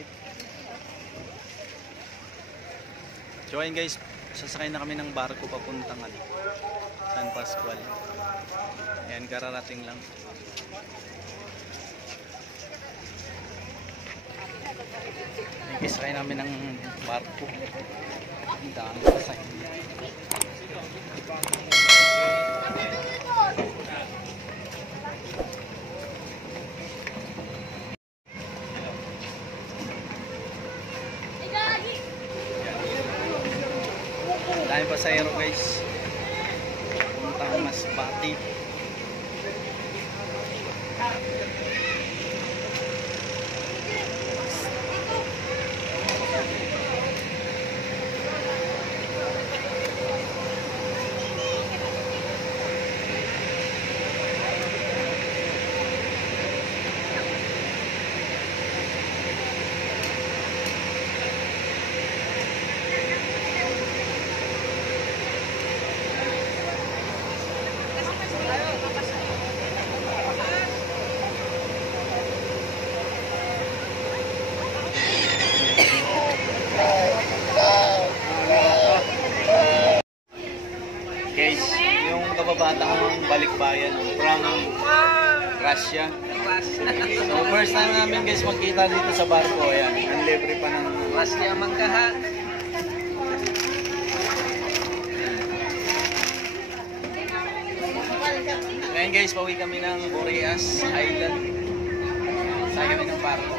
malapit. So ayun guys, sasakay na kami ng barko papuntang San Pascual. Ayan, kararating lang. Ikisakay namin ng barko. Ang dami sasakay. Dahil pasahero guys, puntang Masbate. Guys, yung kababatang balikbayan from Russia. So first time namin guys magkita dito sa barko. Ayan, ang libre pa ng Russia Mangkaha. Ngayon guys, pauwi kami ng Boreas Island. Sakay kami ng barko.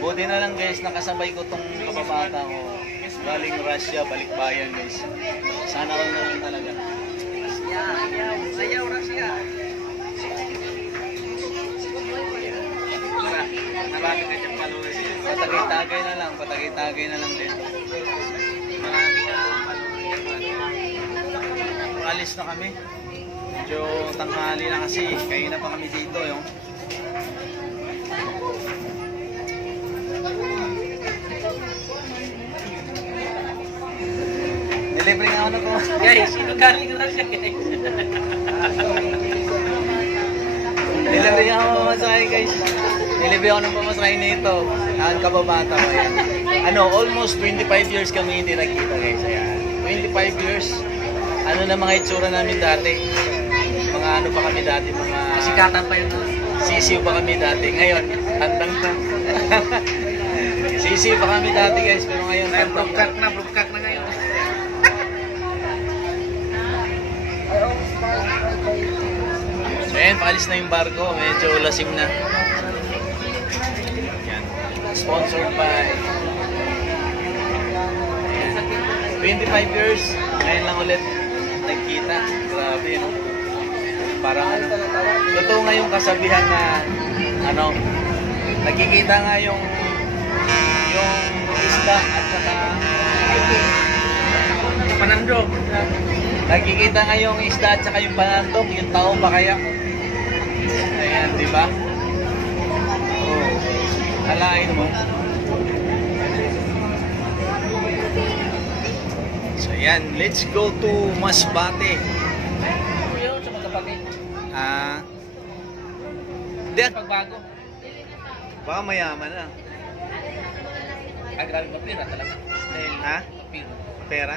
Buti na lang guys, nakasabay ko tong kababata ko. Galing Russia, balikbayan guys. Sana all na lang talaga. Russia, sayaw Russia. Nalapit ka dyan followers. Patagay-tagay na lang, patagay-tagay na lang din. Marami na followers. Alis na kami. Medyo tanghali na kasi, kaya na pa kami dito yung. Nilibre nga ako na po. Guys, sino galing Russia guys? Nilibre nga ako pamasahe guys. Nilibre ako ng pamasahe nito. Ang kababata ko yan. Almost 25 years kami hindi nagkita guys. Ayan. 25 years. Ano na mga itsura namin dati. Mga ano pa kami dati. Mga Sikatan pa yun. sisiw pa kami dati. Ngayon, tandang na. Sisiw pa kami dati guys. Pero ngayon, Brubkak na ngayon. So ayan, paalis na yung barko. Medyo lasing na. Yan. Sponsored by 25 years. Ngayon lang ulit nagkita. Grabe, no? Parang totoo nga yung kasabihan na nagkikita nga yung isda at saka Panandok. nagkikita nga yung isda at saka yung panandok, yung tao ba kaya? Ayan, di ba? Oh, alain mo. So yan, let's go to Masbate. Kuya, sa magkapatid. Diyan, Pagbago. baka mayaman na. Ay, grabe ba? Pira talaga. Ha? Pira. Pera?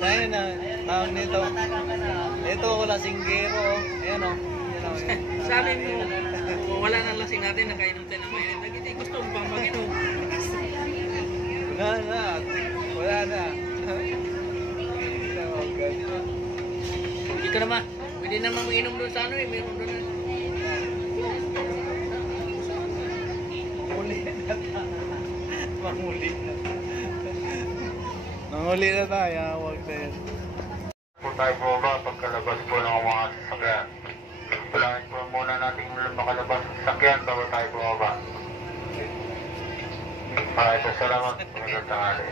Dahil na, tawag nito. Ito, wala singgero. Ayan o. Sa amin kung wala nang lasing natin, nakainom tayo ng mayroon. Hindi gusto mo pang mag-inom. Wala na. Wala na. Hindi ka naman. Pwede naman mag-inom doon sa ano eh. Meron doon na. Manguli na tayo. Manguli na. Manguli na tayo. Huwag tayo. Po tayo po ba pagkalabas po ng mga sasakyan? Kailangan po muna natin makalabas ng sasakyan bago tayo po ba? Maraming salamat. Magandang tanghali.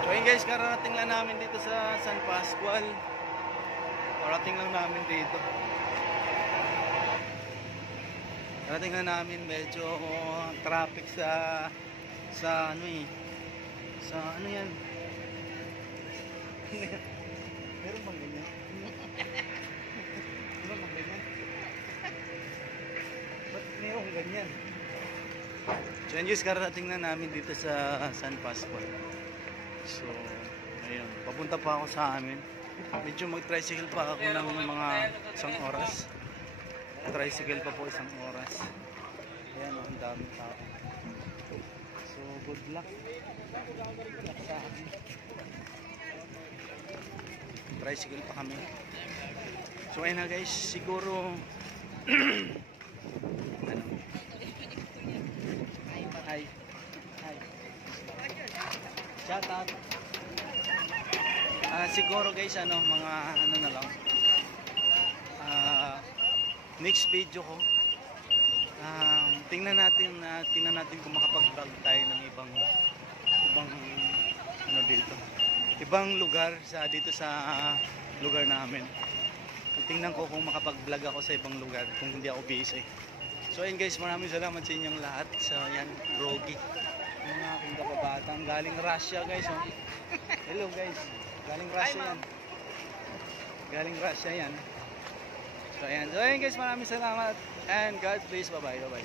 So yun guys, kararating lang namin dito sa San Pascual. Karating lang namin dito. Karating lang namin, medyo traffic sa ano eh. Sa ano yan? Meron bang ganyan? Meron bang ganyan? Ba't meron ganyan? So yun guys, karating na namin dito sa San Pascual. So, ayun, papunta pa ako sa amin. Medyo mag-tricycle pa ako ng mga isang oras. Tricycle pa po isang oras. Ayan o, ang daming tao. So, good luck. Good luck sa akin. Tricycle pa kami. So, ayun na guys, siguro ano? Hi. Hi. Shout out. Siguro guys, ano, mga ano na lang. Next video ko. Tingnan natin kung makapag-vlog tayo ng ibang ano dito. Ibang lugar dito sa lugar namin. Tingnan ko kung makapag-vlog ako sa ibang lugar kung hindi ako busy. So ayun guys, maraming salamat sa inyong lahat. So yan, Rogi. Yung aking kababatang galing Russia guys. Oh. Hello guys. Galing Russia yan. Galing Russia yan. So ayan guys, maraming salamat. And God bless. Bye bye. Bye bye.